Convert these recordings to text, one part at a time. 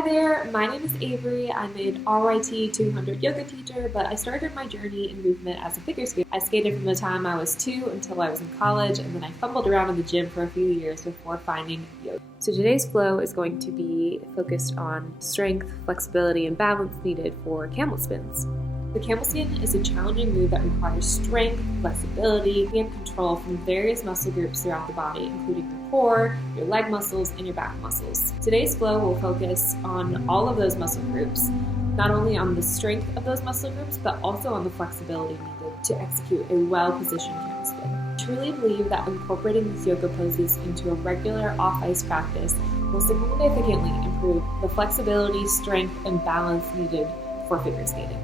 Hi there, my name is Avery. I'm an RYT 200 yoga teacher, but I started my journey in movement as a figure skater. I skated from the time I was 2 until I was in college, and then I fumbled around in the gym for a few years before finding yoga. So today's flow is going to be focused on strength, flexibility, and balance needed for camel spins. The camel spin is a challenging move that requires strength, flexibility, and control from various muscle groups throughout the body, including your core, your leg muscles, and your back muscles. Today's flow will focus on all of those muscle groups, not only on the strength of those muscle groups, but also on the flexibility needed to execute a well-positioned camel spin. I truly believe that incorporating these yoga poses into a regular off-ice practice will significantly improve the flexibility, strength, and balance needed for figure skating.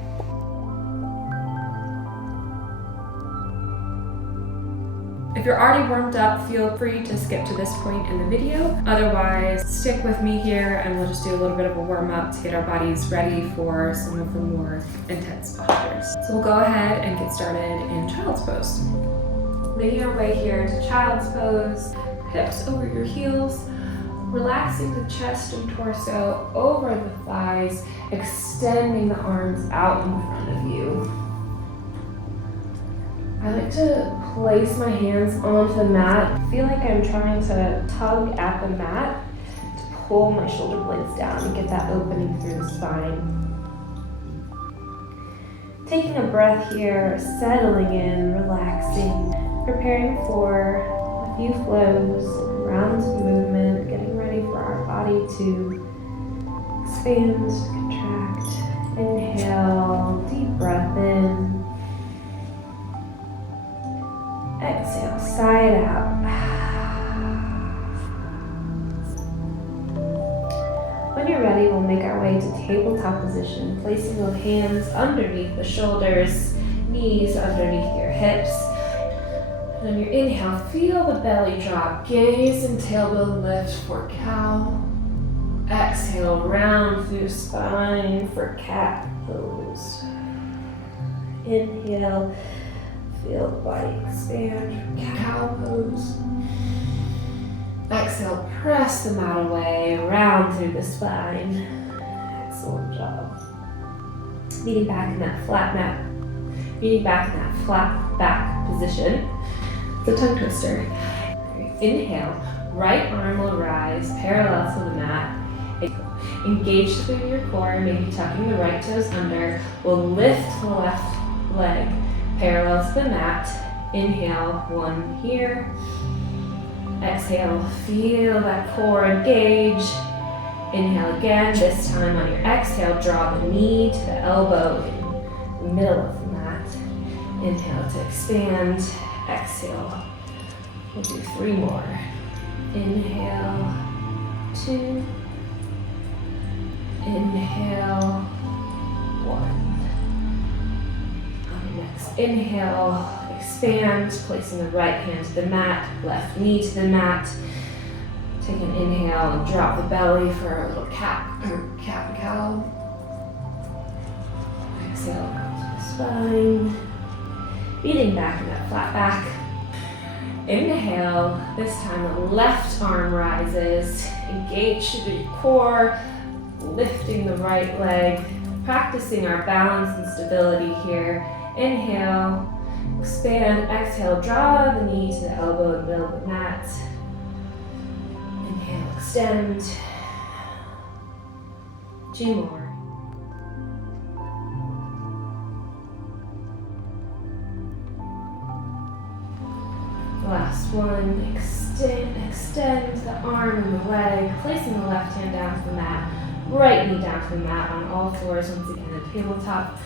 If you're already warmed up, feel free to skip to this point in the video. Otherwise, stick with me here and we'll just do a little bit of a warm up to get our bodies ready for some of the more intense postures. So we'll go ahead and get started in child's pose. Making our way here to child's pose, hips over your heels, relaxing the chest and torso over the thighs, extending the arms out in front of you. I like to place my hands onto the mat. I feel like I'm trying to tug at the mat to pull my shoulder blades down and get that opening through the spine. Taking a breath here, settling in, relaxing, preparing for a few flows, rounds of movement, getting ready for our body to expand, contract. Inhale, deep breath in. Exhale, side out. When you're ready, we'll make our way to tabletop position, placing the hands underneath the shoulders, knees underneath your hips. And on your inhale, feel the belly drop, gaze and tailbone lift for cow. Exhale, round through spine for cat pose. Inhale. Feel the body expand for cow pose. Exhale, press the mat away, round through the spine. Excellent job. Meeting back in that flat back position. The tongue twister. Inhale, right arm will rise parallel to the mat. Engage through your core, maybe tucking the right toes under. We'll lift the left leg parallel to the mat. Inhale, one here. Exhale, feel that core engage. Inhale again, this time on your exhale, draw the knee to the elbow in the middle of the mat. Inhale to expand. Exhale. We'll do 3 more. Inhale, 2. Inhale, 1. Inhale, expand, placing the right hand to the mat, left knee to the mat. Take an inhale and drop the belly for a little cat and cow. Exhale, come to the spine. Beating back in that flat back. Inhale, this time the left arm rises. Engage through your core, lifting the right leg, practicing our balance and stability here. Inhale, expand, exhale, draw the knee to the elbow and middle of the mat. Inhale, extend. 2 more. Last one, extend the arm and the leg, placing the left hand down to the mat, right knee down to the mat on all fours, once again at tabletop.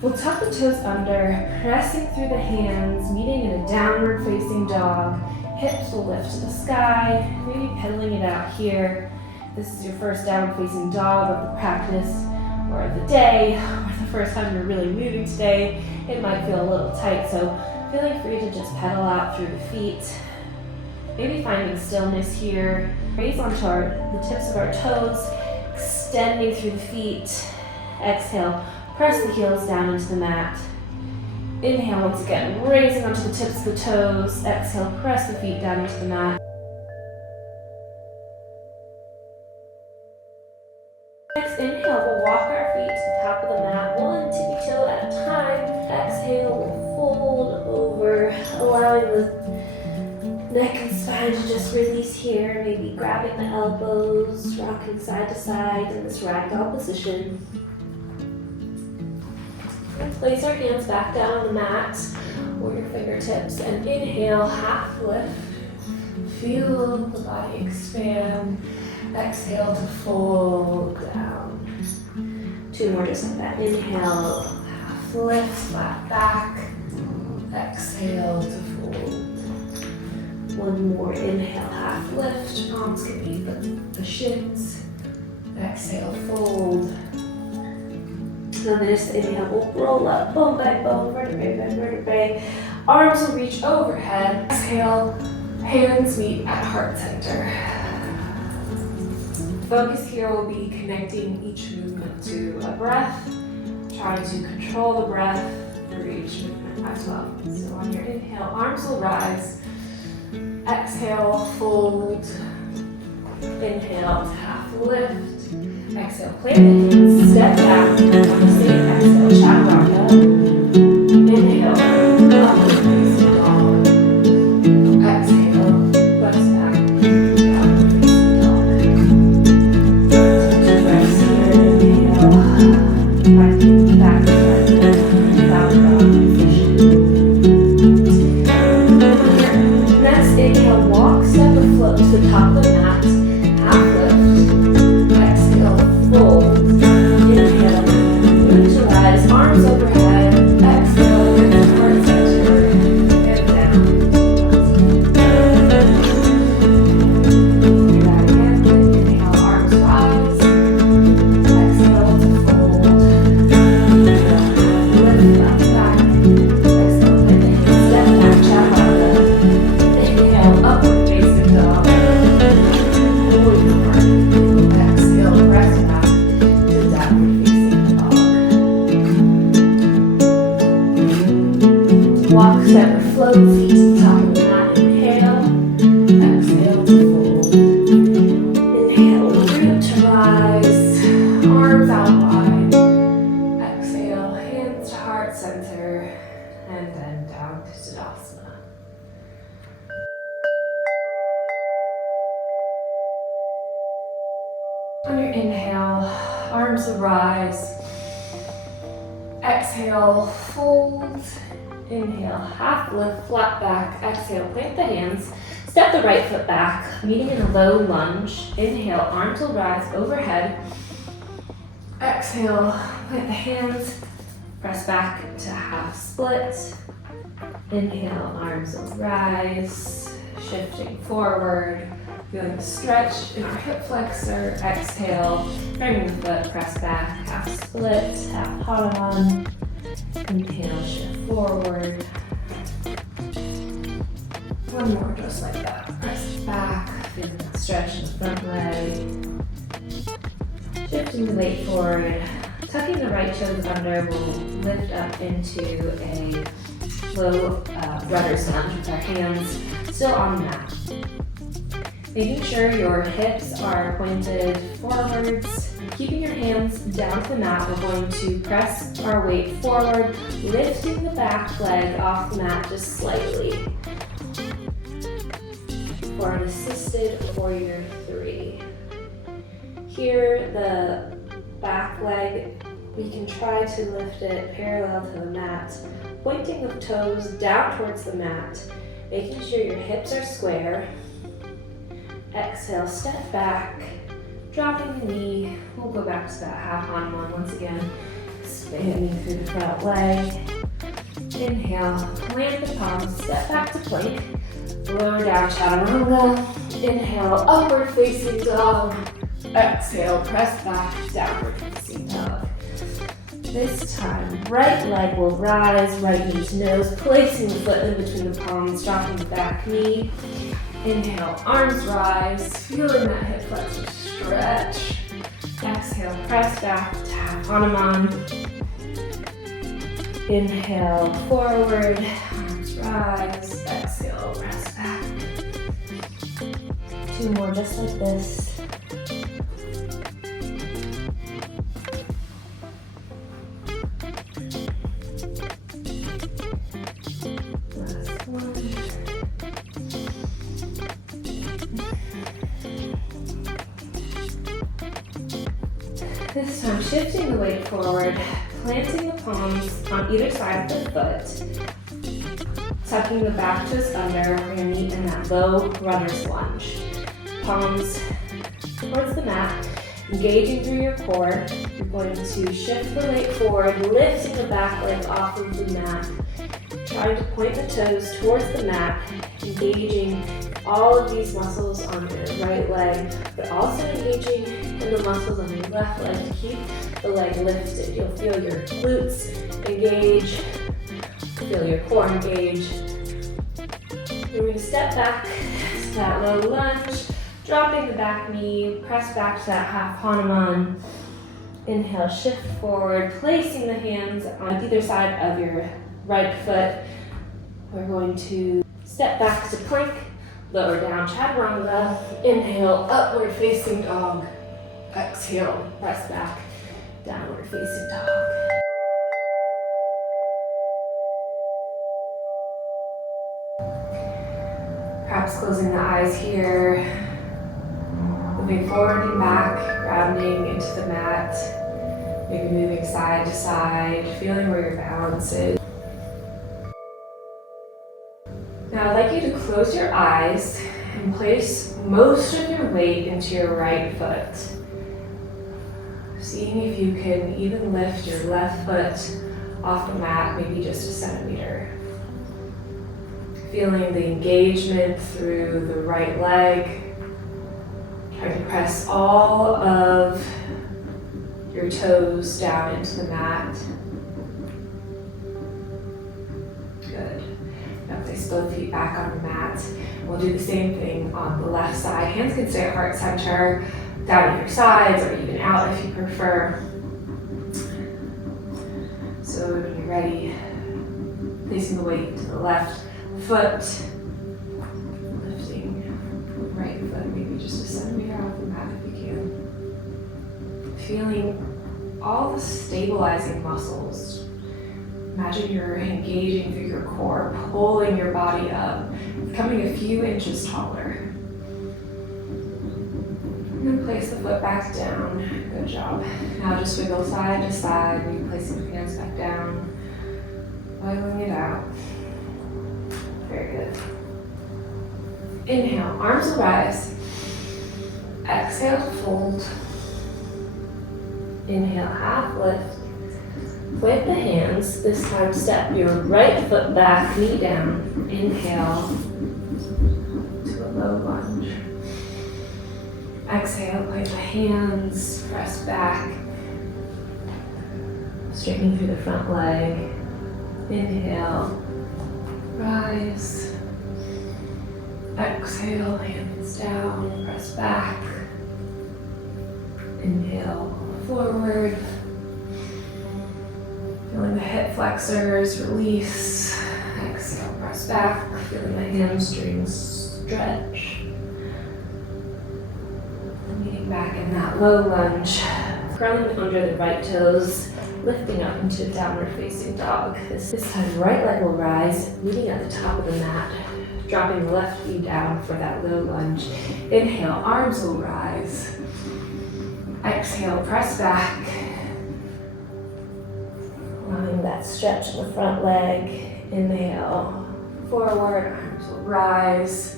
We'll tuck the toes under, pressing through the hands, meeting in a downward facing dog. Hips will lift to the sky, maybe pedaling it out here. This is your first downward facing dog of the practice or of the day, or the first time you're really moving today. It might feel a little tight, so feeling free to just pedal out through the feet. Maybe finding stillness here. Raise onto the tips of our toes, extending through the feet. Exhale. Press the heels down into the mat. Inhale once again, raising onto the tips of the toes. Exhale, press the feet down into the mat. neck and spine to just release here, maybe grabbing the elbows, rocking side to side in this ragdoll position. And place our hands back down on the mat or your fingertips and inhale, half lift. Feel the body expand. Exhale to fold down. 2 more just like that. Inhale, half lift, flat back. Exhale to fold. 1 more. Inhale, half lift. Palms can be the shins. Exhale, fold. And then just inhale, we'll roll up bone by bone, vertebrae by vertebrae. Arms will reach overhead. Exhale, hands meet at heart center. Focus here will be connecting each movement to a breath. Try to control the breath through each movement as well. So on your inhale, arms will rise. Exhale, fold. Inhale, half lift. Exhale, plant the hands, step back. On the same exhale, chaturanga. Inhale, upward facing dog. Exhale, press back, downward facing dog. Two breaths here. Inhale, right back to down dog position. Next, inhale, walk, step, or float to the top of the mat. Half lift. Fold. Inhale, move to rise, arms overhead. Exhale, lift heart center and down. Do that again. Inhale, arms rise. Exhale to fold. Inhale, lift back. Exhale, plant the hands, step back, chaturanga. Inhale, upward facing dog. Pull your heart. Exhale, press back. Walk, step, or float, feet to the top of the mat. Inhale, exhale to fold. Inhale, root to rise, arms out wide. Exhale, hands to heart center, and then down to Tadasana. On your inhale, arms will rise. Exhale, fold. Inhale, half lift, flat back. Exhale, plant the hands. Step the right foot back, meeting in a low lunge. Inhale, arms will rise overhead. Exhale, plant the hands. Press back to half split. Inhale, arms will rise. Shifting forward. Feeling the stretch in your hip flexor. Exhale, framing the foot, press back, half split, half Hanuman. Inhale, shift forward. 1 more, just like that. Press back, feeling that stretch in the front leg. Shifting the weight forward. Tucking the right toes under, we'll lift up into a low runner's lunge with our hands still on the mat. Making sure your hips are pointed forwards. Keeping your hands down to the mat, we're going to press our weight forward, lifting the back leg off the mat just slightly. For an assisted warrior 3. Here, the back leg, we can try to lift it parallel to the mat, pointing the toes down towards the mat, making sure your hips are square. Exhale, step back, dropping the knee. We'll go back to that half Hanuman once again, expanding through the front leg. Inhale, plant the palms, step back to plank, lower down chaturanga. Inhale, upward facing dog. Exhale, press back, downward facing dog. This time, right leg will rise, right knee to nose, placing the foot in between the palms, dropping the back knee. Inhale, arms rise, feeling that hip flexor stretch. Exhale, press back, tap Hanuman. Inhale, forward, arms rise. Exhale, press back. 2 more just like this. Last one. This time, shifting the weight forward, planting the palms on either side of the foot, tucking the back toes under your knee in that low runner's lunge. Palms towards the mat, engaging through your core. You're going to shift the weight forward, lifting the back leg off of the mat, trying to point the toes towards the mat, engaging all of these muscles on your right leg, but also engaging in the muscles on your left leg to keep the leg lifted. You'll feel your glutes engage, feel your core engage. You're going to step back to that low lunge, dropping the back knee, press back to that half Hanuman. Inhale, shift forward, placing the hands on either side of your right foot. We're going to step back to plank, lower down, chaturanga. Inhale, upward facing dog. Exhale, press back, downward facing dog. Perhaps closing the eyes here, moving forward and back, grounding into the mat, maybe moving side to side, feeling where your balance is. Now I'd like you to close your eyes and place most of your weight into your right foot. Seeing if you can even lift your left foot off the mat, maybe just a centimeter. Feeling the engagement through the right leg. Try to press all of your toes down into the mat. Good. Now place both feet back on the mat. We'll do the same thing on the left side. Hands can stay at heart center, down at your sides, or even out if you prefer. So when you're ready, placing the weight to the left foot, lifting the right foot, maybe just a centimeter off the mat if you can. Feeling all the stabilizing muscles. Imagine you're engaging through your core, pulling your body up, becoming a few inches taller. And then place the foot back down. Good job. Now just wiggle side to side, maybe placing your hands back down, wiggling it out. Very good. Inhale, arms will rise. Exhale to fold. Inhale, half lift. Plant the hands. This time step your right foot back, knee down. Inhale to a low lunge. Exhale, plant the hands, press back. Straightening through the front leg. Inhale. Rise. Exhale, hands down, press back. Inhale, forward. Feeling the hip flexors release. Exhale, press back. Feeling the hamstrings stretch. Meeting back in that low lunge. Curling under the right toes. Lifting up into downward facing dog. This time right leg will rise, meeting at the top of the mat. Dropping the left knee down for that low lunge. Inhale, arms will rise. Exhale, press back. Allowing that stretch in the front leg. Inhale, forward, arms will rise.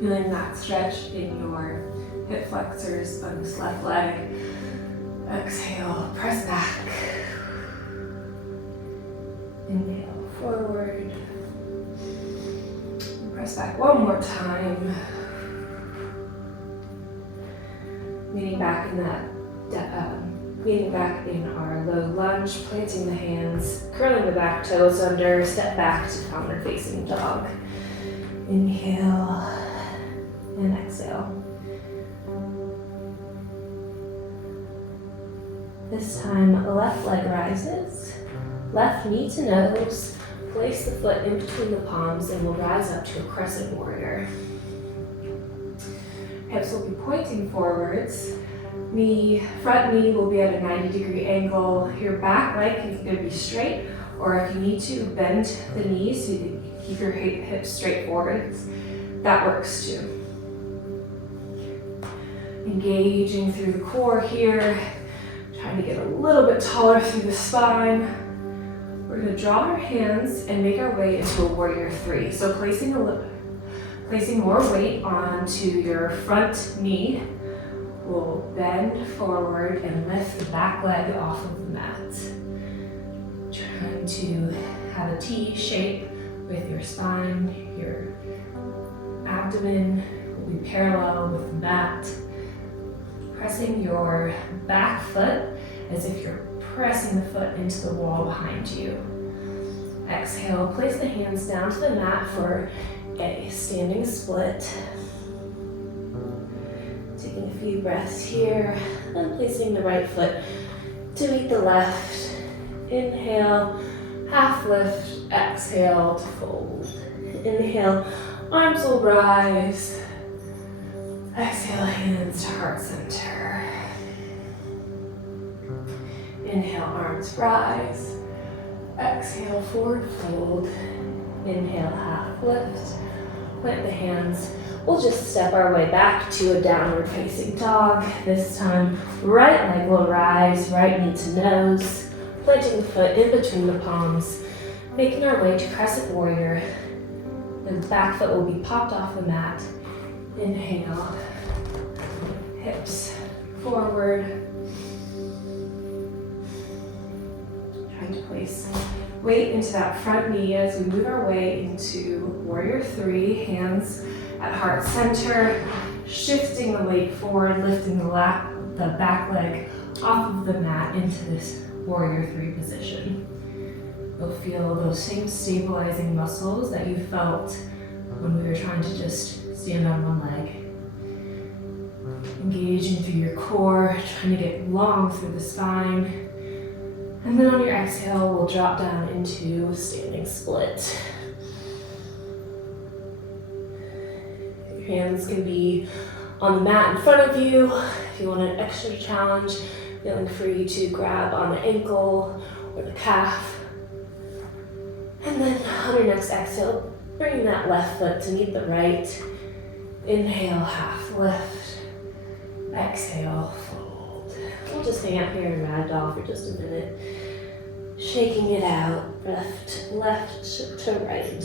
Feeling that stretch in your hip flexors on this left leg. Exhale, press back. Inhale, forward. Press back one more time. Meeting back in our low lunge, planting the hands, curling the back toes under, step back to downward facing dog. Inhale and exhale. This time, left leg rises, left knee to nose, place the foot in between the palms and we'll rise up to a crescent warrior. Hips will be pointing forwards. Front knee will be at a 90-degree angle. Your back leg is going to be straight, or if you need to, bend the knees so you can keep your hips straight forwards. That works too. Engaging through the core here. Trying to get a little bit taller through the spine. We're going to draw our hands and make our way into a warrior three. So placing more weight onto your front knee. We'll bend forward and lift the back leg off of the mat. Trying to have a T shape with your spine. Your abdomen will be parallel with the mat. Pressing your back foot as if you're pressing the foot into the wall behind you. Exhale, place the hands down to the mat for a standing split. Taking a few breaths here, and placing the right foot to meet the left. Inhale, half lift, exhale to fold. Inhale, arms will rise. Exhale, hands to heart center. Inhale, arms rise. Exhale, forward fold. Inhale, half lift. Plant the hands. We'll just step our way back to a downward facing dog. This time, right leg will rise, right knee to nose. Planting the foot in between the palms. Making our way to crescent warrior. The back foot will be popped off the mat. Inhale, hips forward. Trying to place weight into that front knee as we move our way into warrior three. Hands at heart center, shifting the weight forward, lifting the back leg off of the mat into this warrior three position. You'll feel those same stabilizing muscles that you felt when we were trying to just stand on one leg. Engaging through your core, trying to get long through the spine. And then on your exhale, we'll drop down into a standing split. Your hands can be on the mat in front of you. If you want an extra challenge, feeling free to grab on the ankle or the calf. And then on your next exhale, bringing that left foot to meet the right. Inhale, half lift. Exhale, fold. We'll just hang out here in ragdoll for just a minute. Shaking it out, left to right.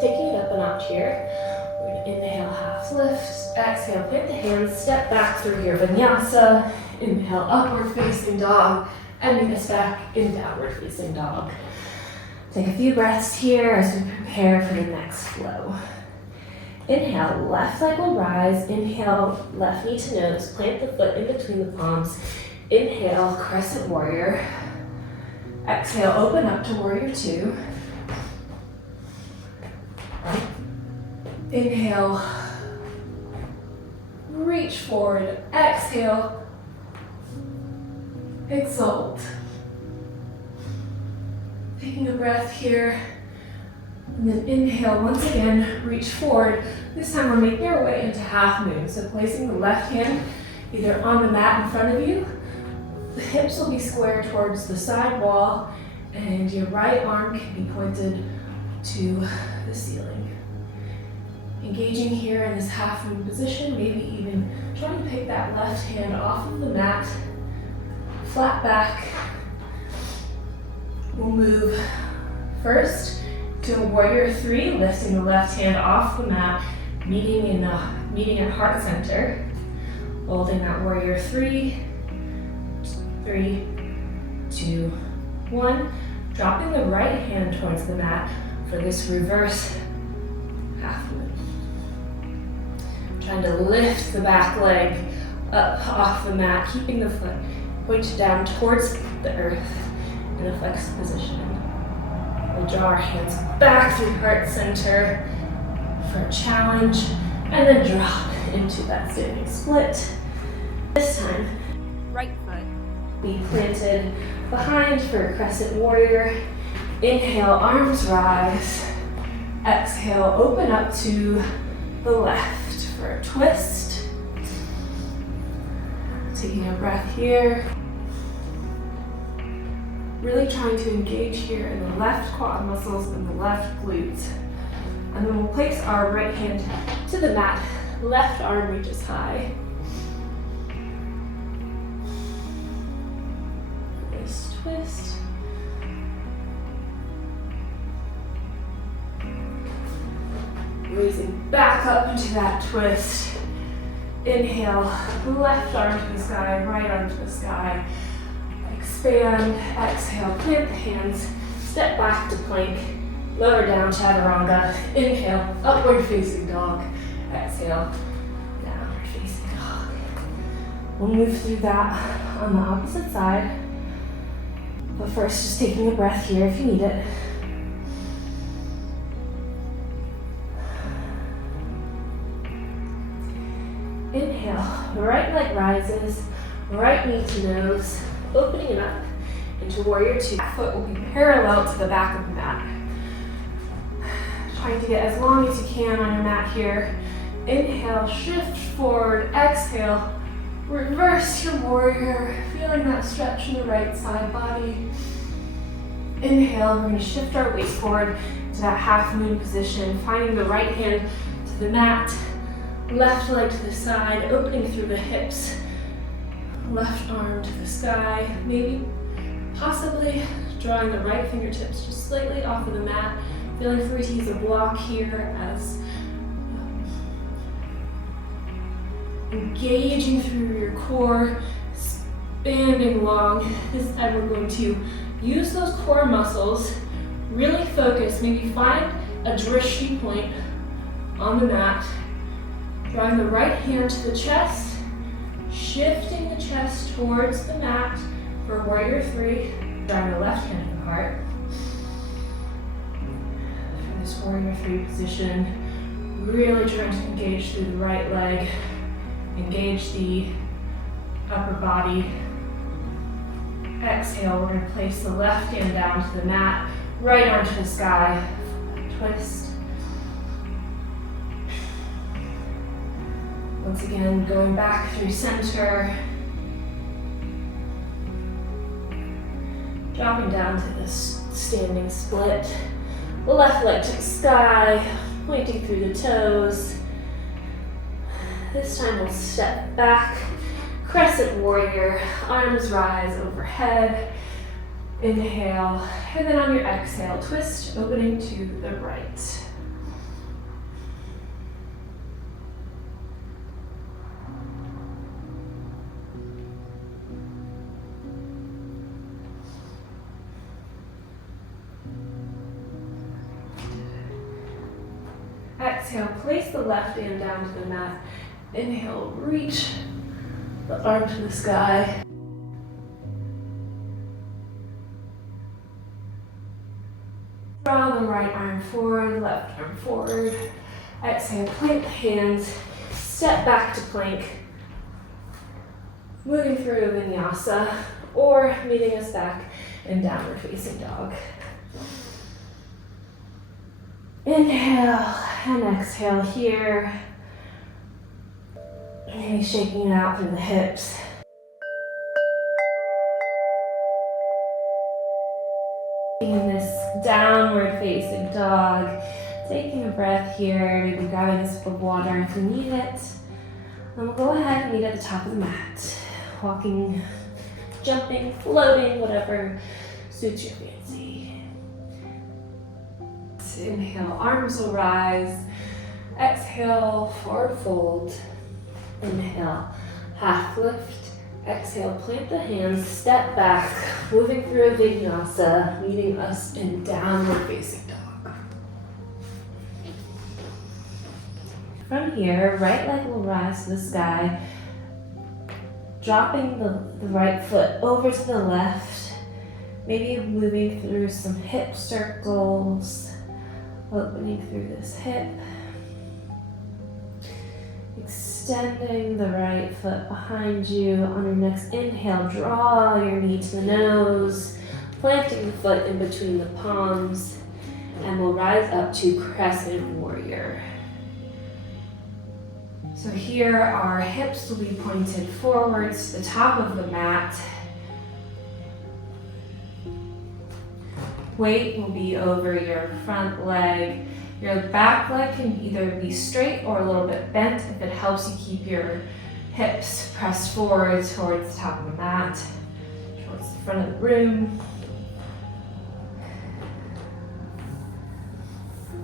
Taking it up a notch here, we're going to inhale, half lift, exhale, plant the hands, step back through your vinyasa, inhale, upward facing dog, and meet us back in downward facing dog. Take a few breaths here as we prepare for the next flow. Inhale, left leg will rise, inhale, left knee to nose, plant the foot in between the palms, inhale, crescent warrior, exhale, open up to warrior two. Inhale, reach forward, exhale, exalt. Taking a breath here, and then inhale, once again, reach forward. This time we're making our way into half moon. So placing the left hand either on the mat in front of you, the hips will be square towards the side wall, and your right arm can be pointed to the ceiling. Engaging here in this half moon position, maybe even trying to pick that left hand off of the mat, flat back. We'll move first to a warrior three, lifting the left hand off the mat, meeting at heart center, holding that warrior three, 3, 2, 1, dropping the right hand towards the mat for this reverse half moon. Trying to lift the back leg up off the mat, keeping the foot pointed down towards the earth in a flexed position. We'll draw our hands back through heart center for a challenge, and then drop into that standing split. This time, right foot be planted behind for a crescent warrior. Inhale, arms rise. Exhale, open up to the left for a twist. Taking a breath here. Really trying to engage here in the left quad muscles and the left glutes. And then we'll place our right hand to the mat. Left arm reaches high. Wrist twist. Raising back up into that twist. Inhale, left arm to the sky, right arm to the sky. Expand, exhale, plant the hands, step back to plank, lower down, chaturanga. Inhale, upward facing dog. Exhale, downward facing dog. We'll move through that on the opposite side. But first, just taking a breath here if you need it. Inhale, the right leg rises, right knee to nose, opening it up into warrior two. Foot will be parallel to the back of the mat. Trying to get as long as you can on your mat here. Inhale, shift forward, exhale, reverse your warrior, feeling that stretch in the right side body. Inhale, we're going to shift our weight forward to that half moon position, finding the right hand to the mat, left leg to the side, opening through the hips, left arm to the sky, maybe possibly drawing the right fingertips just slightly off of the mat, feeling free to use a block here as engaging through your core, expanding long. This time we're going to use those core muscles, really focus, maybe find a drishti point on the mat, drawing the right hand to the chest, shifting the chest towards the mat for warrior three, drawing the left hand to the heart. For this warrior three position, really trying to engage through the right leg, engage the upper body. Exhale, we're going to place the left hand down to the mat, right arm to the sky, twist. Once again, going back through center, dropping down to this standing split. The left leg to the sky, pointing through the toes. This time we'll step back, crescent warrior, arms rise overhead. Inhale, and then on your exhale, twist, opening to the right. Exhale, place the left hand down to the mat. Inhale, reach the arm to the sky. Draw the right arm forward, left arm forward. Exhale, plant the hands, step back to plank. Moving through vinyasa or meeting us back in downward facing dog. Inhale and exhale here. Maybe shaking it out through the hips. In this downward facing dog, taking a breath here, maybe grabbing a sip of water if you need it. And we'll go ahead and meet at the top of the mat. Walking, jumping, floating, whatever suits your fancy. Inhale, arms will rise. Exhale, forward fold. Inhale, half lift. Exhale, plant the hands, step back, moving through a vinyasa, meeting us in downward facing dog. From here, right leg will rise to the sky, dropping the right foot over to the left, maybe moving through some hip circles. Opening through this hip, extending the right foot behind you. On your next inhale, draw your knee to the nose, planting the foot in between the palms, and we'll rise up to crescent warrior. So here our hips will be pointed forwards to the top of the mat. Weight will be over your front leg. Your back leg can either be straight or a little bit bent if it helps you keep your hips pressed forward towards the top of the mat, towards the front of the room.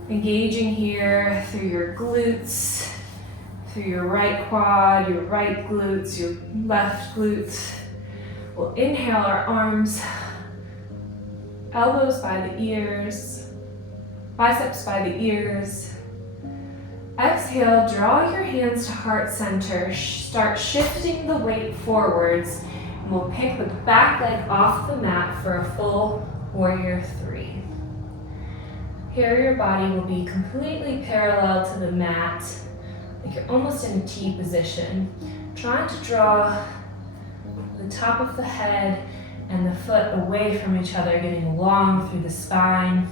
Engaging here through your glutes, through your right quad, your right glutes, your left glutes. We'll inhale our arms, elbows by the ears, biceps by the ears. Exhale, draw your hands to heart center. Start shifting the weight forwards. And we'll pick the back leg off the mat for a full warrior three. Here your body will be completely parallel to the mat, like you're almost in a T position. Trying to draw the top of the head and the foot away from each other, getting long through the spine,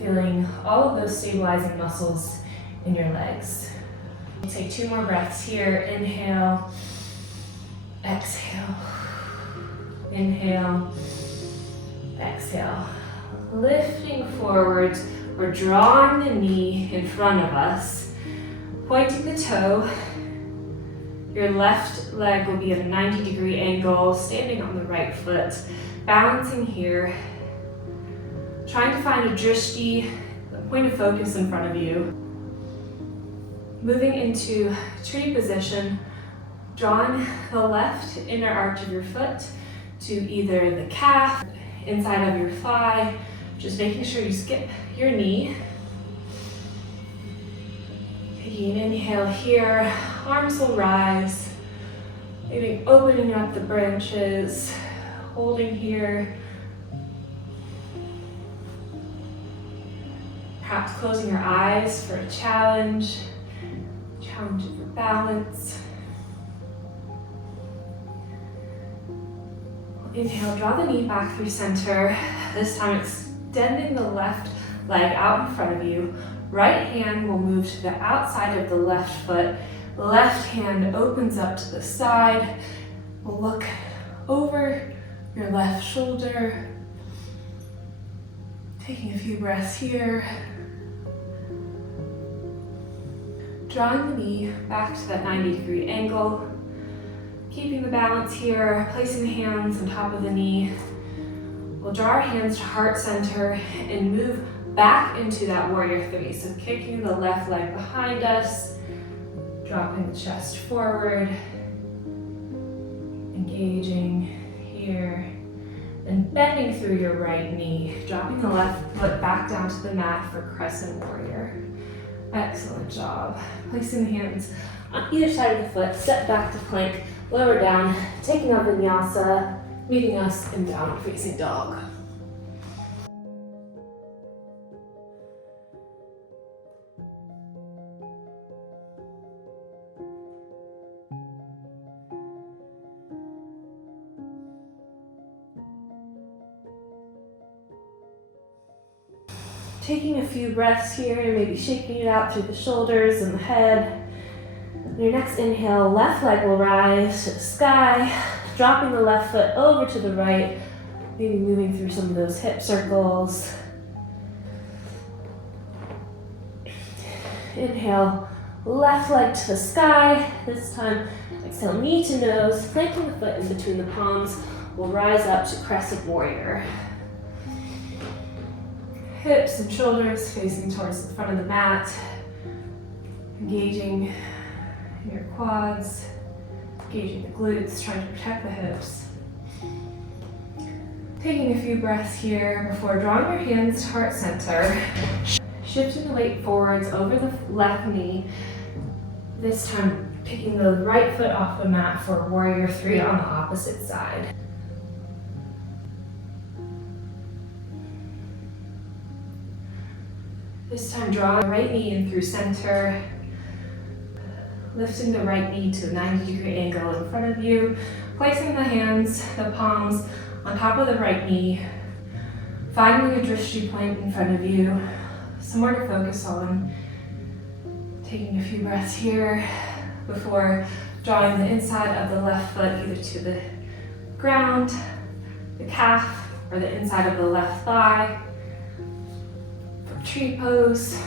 feeling all of those stabilizing muscles in your legs. Take 2 more breaths here. Inhale, exhale, inhale, exhale. Lifting forward, we're drawing the knee in front of us, pointing the toe. Your left leg will be at a 90-degree angle, standing on the right foot, balancing here, trying to find a drishti, a point of focus in front of you. Moving into tree position, drawing the left inner arch of your foot to either the calf, inside of your thigh, just making sure you skip your knee. Taking an inhale here, arms will rise, maybe opening up the branches, holding here. Perhaps closing your eyes for a challenge of your balance. Inhale, draw the knee back through center. This time extending the left leg out in front of you. Right hand will move to the outside of the left foot. Left hand opens up to the side. We'll look over your left shoulder. Taking a few breaths here. Drawing the knee back to that 90-degree angle. Keeping the balance here, placing the hands on top of the knee. We'll draw our hands to heart center and move back into that warrior three. So kicking the left leg behind us, dropping the chest forward, engaging here, and bending through your right knee, dropping the left foot back down to the mat for crescent warrior. Excellent job. Placing the hands on either side of the foot, step back to plank, lower down, taking up vinyasa, meeting us in downward facing dog. Taking a few breaths here and maybe shaking it out through the shoulders and the head. On your next inhale, left leg will rise to the sky, dropping the left foot over to the right, maybe moving through some of those hip circles. Inhale, left leg to the sky. This time, exhale, knee to nose, planting the foot in between the palms. We'll rise up to crescent warrior. Hips and shoulders facing towards the front of the mat, engaging in your quads, engaging the glutes, trying to protect the hips. Taking a few breaths here before drawing your hands to heart center, shifting the weight forwards over the left knee, this time picking the right foot off the mat for warrior three on the opposite side. This time, draw the right knee in through center, lifting the right knee to a 90-degree angle in front of you, placing the hands, the palms, on top of the right knee, finding a drishti point in front of you, somewhere to focus on. Taking a few breaths here, before drawing the inside of the left foot either to the ground, the calf, or the inside of the left thigh for tree pose.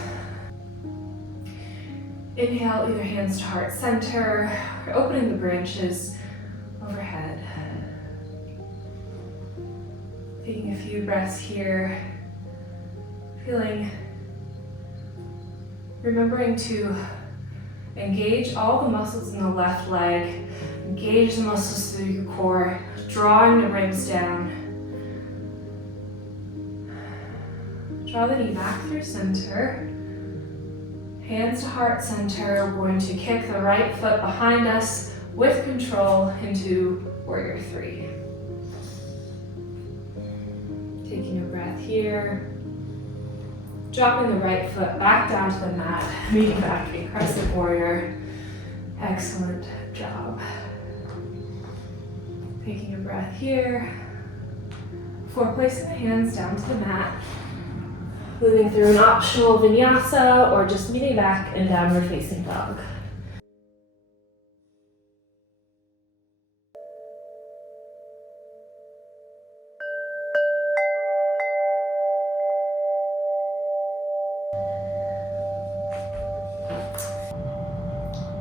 Inhale, either hands to heart center, or opening the branches overhead. Taking a few breaths here, remembering to engage all the muscles in the left leg, engage the muscles through your core, drawing the ribs down. Draw the knee back through center. Hands to heart center. We're going to kick the right foot behind us with control into warrior three. Taking a breath here. Dropping the right foot back down to the mat, meeting back in crescent warrior. Excellent job. Taking a breath here. Before placing the hands down to the mat, moving through an optional vinyasa or just meeting back in downward facing dog.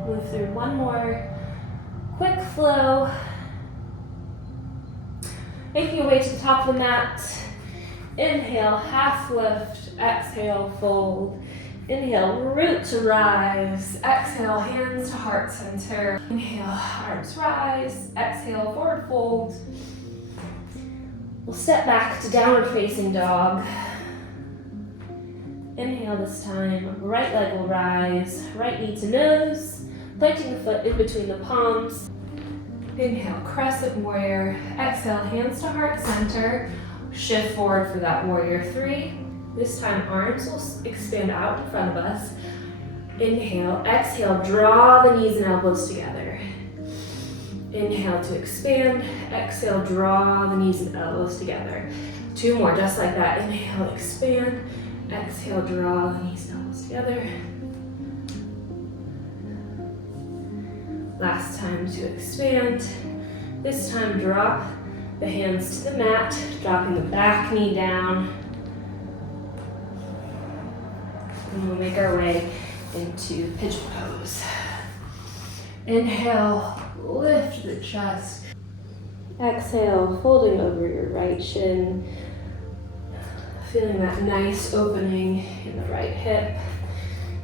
Move through one more quick flow. Making your way to the top of the mat. Inhale, half lift. Exhale, fold. Inhale, root to rise. Exhale, hands to heart center. Inhale, arms rise. Exhale, forward fold. We'll step back to downward facing dog. Inhale this time, right leg will rise. Right knee to nose. Planting the foot in between the palms. Inhale, crescent warrior. Exhale, hands to heart center. Shift forward for that warrior three. This time, arms will expand out in front of us. Inhale, exhale, draw the knees and elbows together. Inhale to expand. Exhale, draw the knees and elbows together. Two more, just like that. Inhale, expand. Exhale, draw the knees and elbows together. Last time to expand. This time drop the hands to the mat, dropping the back knee down. And we'll make our way into pigeon pose. Inhale, lift the chest. Exhale, folding over your right shin. Feeling that nice opening in the right hip.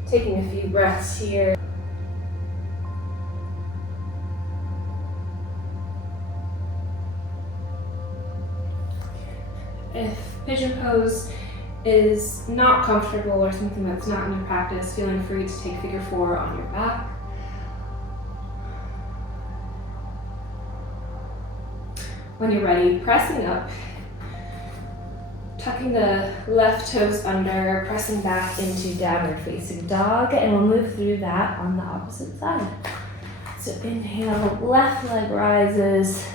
Taking a few breaths here. If pigeon pose is not comfortable or something that's not in your practice, feeling free to take figure four on your back. When you're ready, pressing up, tucking the left toes under, pressing back into downward facing dog, and we'll move through that on the opposite side. So inhale, left leg rises.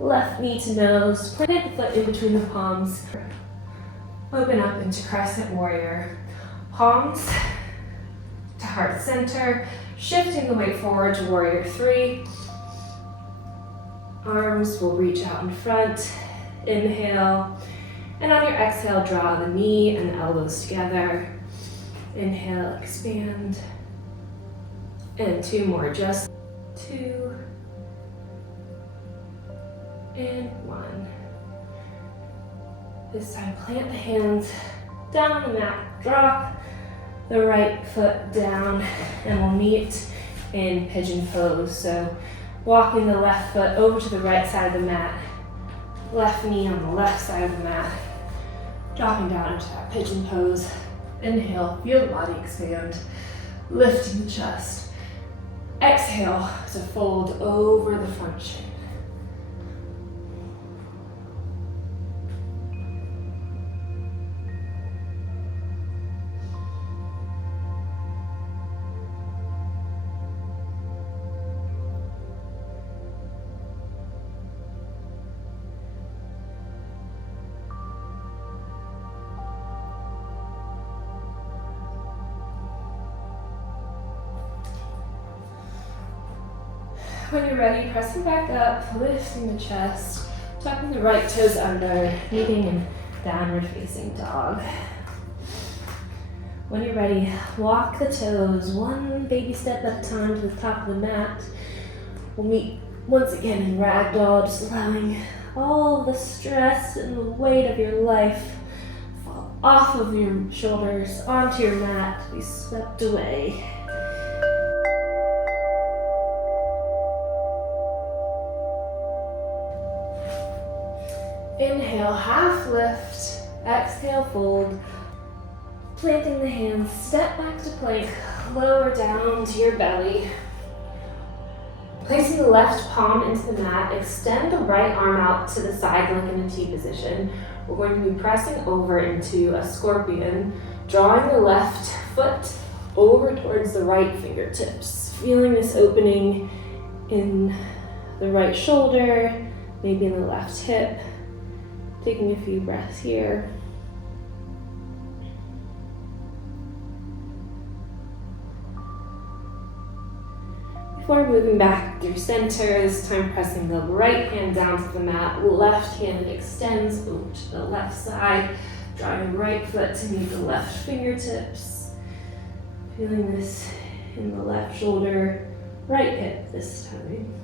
Left knee to nose, plant the foot in between the palms. Open up into crescent warrior. Palms to heart center, shifting the weight forward to warrior three. Arms will reach out in front. Inhale, and on your exhale, draw the knee and the elbows together. Inhale, expand. And two more, just two. And one. This time, plant the hands down on the mat, drop the right foot down, and we'll meet in pigeon pose. So walking the left foot over to the right side of the mat, left knee on the left side of the mat, dropping down into that pigeon pose. Inhale, feel the body expand, lifting the chest. Exhale to fold over the front shin. When you're ready, pressing back up, lifting the chest, tucking the right toes under, meeting in downward facing dog. When you're ready, walk the toes one baby step at a time to the top of the mat. We'll meet once again in ragdoll, just allowing all the stress and the weight of your life fall off of your shoulders onto your mat to be swept away. Inhale, half lift, exhale, fold. Planting the hands, step back to plank, lower down to your belly. Placing the left palm into the mat, extend the right arm out to the side like in a T position. We're going to be pressing over into a scorpion, drawing the left foot over towards the right fingertips. Feeling this opening in the right shoulder, maybe in the left hip. Taking a few breaths here. Before moving back through center, this time pressing the right hand down to the mat, left hand extends over to the left side, drawing the right foot to meet the left fingertips. Feeling this in the left shoulder, right hip this time.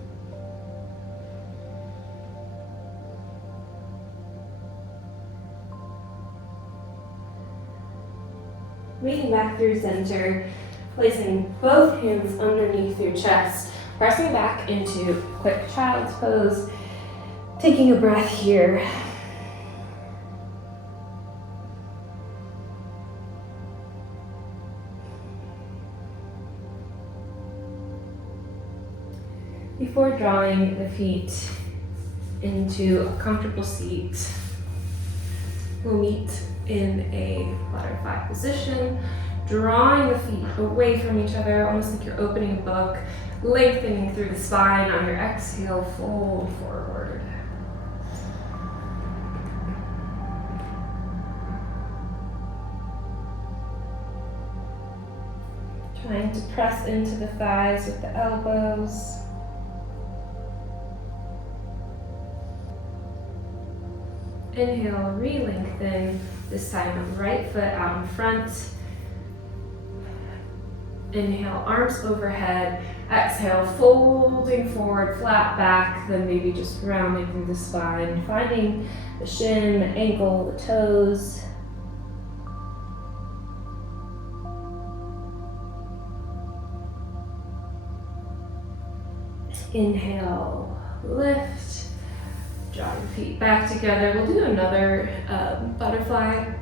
Meeting back through center, placing both hands underneath your chest, pressing back into quick child's pose, taking a breath here. Before drawing the feet into a comfortable seat, we'll meet in a butterfly position, drawing the feet away from each other, almost like you're opening a book, lengthening through the spine. On your exhale, fold forward. Trying to press into the thighs with the elbows. Inhale, re-lengthen, this time the right foot out in front. Inhale, arms overhead. Exhale, folding forward, flat back, then maybe just rounding through the spine, finding the shin, the ankle, the toes. Inhale, lift. Draw your feet back together. We'll do another butterfly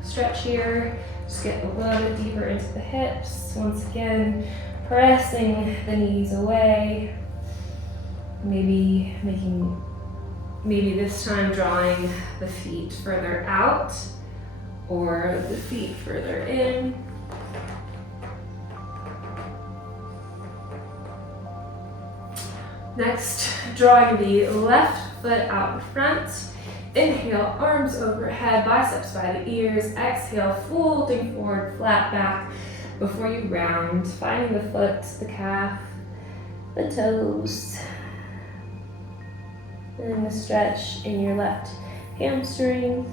stretch here. Just get a little bit deeper into the hips. Once again, pressing the knees away. Maybe this time drawing the feet further out or the feet further in. Next, drawing the left foot out in front. Inhale, arms overhead, biceps by the ears. Exhale, folding forward, flat back before you round. Finding the foot, the calf, the toes. And the stretch in your left hamstring.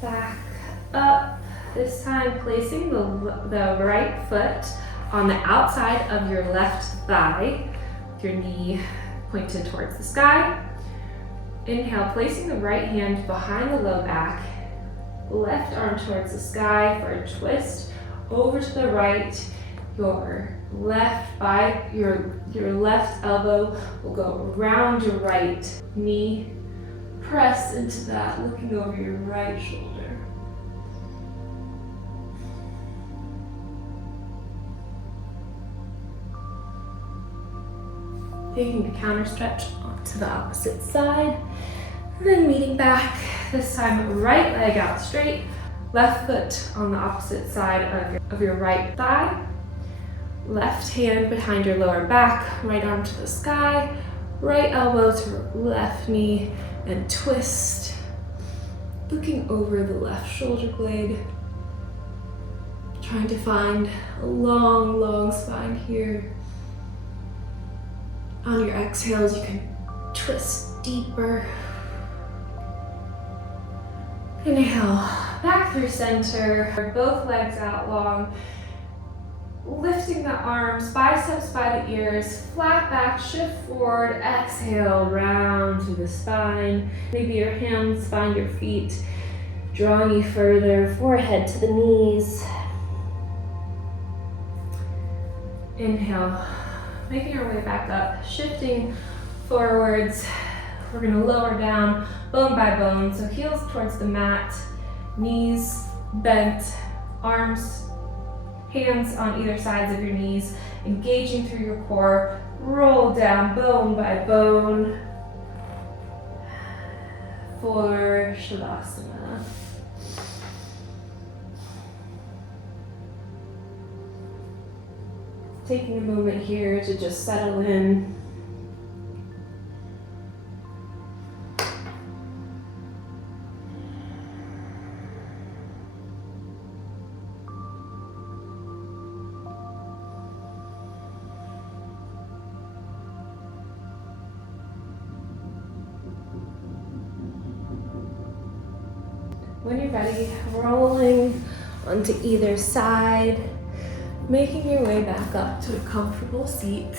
Back up. This time placing the right foot on the outside of your left thigh, with your knee pointed towards the sky. Inhale, placing the right hand behind the low back, left arm towards the sky for a twist, over to the right. Your left elbow will go around your right knee. Press into that, looking over your right shoulder. Taking a counter stretch onto the opposite side, and then meeting back, this time right leg out straight, left foot on the opposite side of your right thigh, left hand behind your lower back, right arm to the sky, right elbow to left knee, and twist, looking over the left shoulder blade. Trying to find a long, long spine here. On your exhales, you can twist deeper. Inhale, back through center, both legs out long. Lifting the arms, biceps by the ears, flat back, shift forward, exhale, round through the spine. Maybe your hands find your feet, drawing you further, forehead to the knees. Inhale, making our way back up, shifting forwards. We're gonna lower down, bone by bone, so heels towards the mat, knees bent, arms, hands on either sides of your knees, engaging through your core. Roll down bone by bone for Shavasana. Taking a moment here to just settle in. When you're ready, rolling onto either side, making your way back up to a comfortable seat.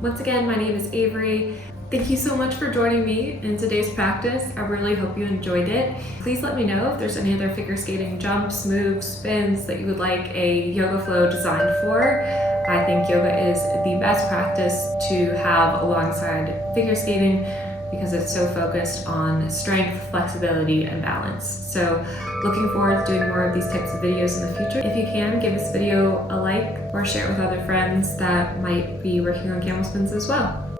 Once again, my name is Avery. Thank you so much for joining me in today's practice. I really hope you enjoyed it. Please let me know if there's any other figure skating jumps, moves, spins that you would like a yoga flow designed for. I think yoga is the best practice to have alongside figure skating because it's so focused on strength, flexibility, and balance. So looking forward to doing more of these types of videos in the future. If you can, give this video a like or share it with other friends that might be working on camel spins as well.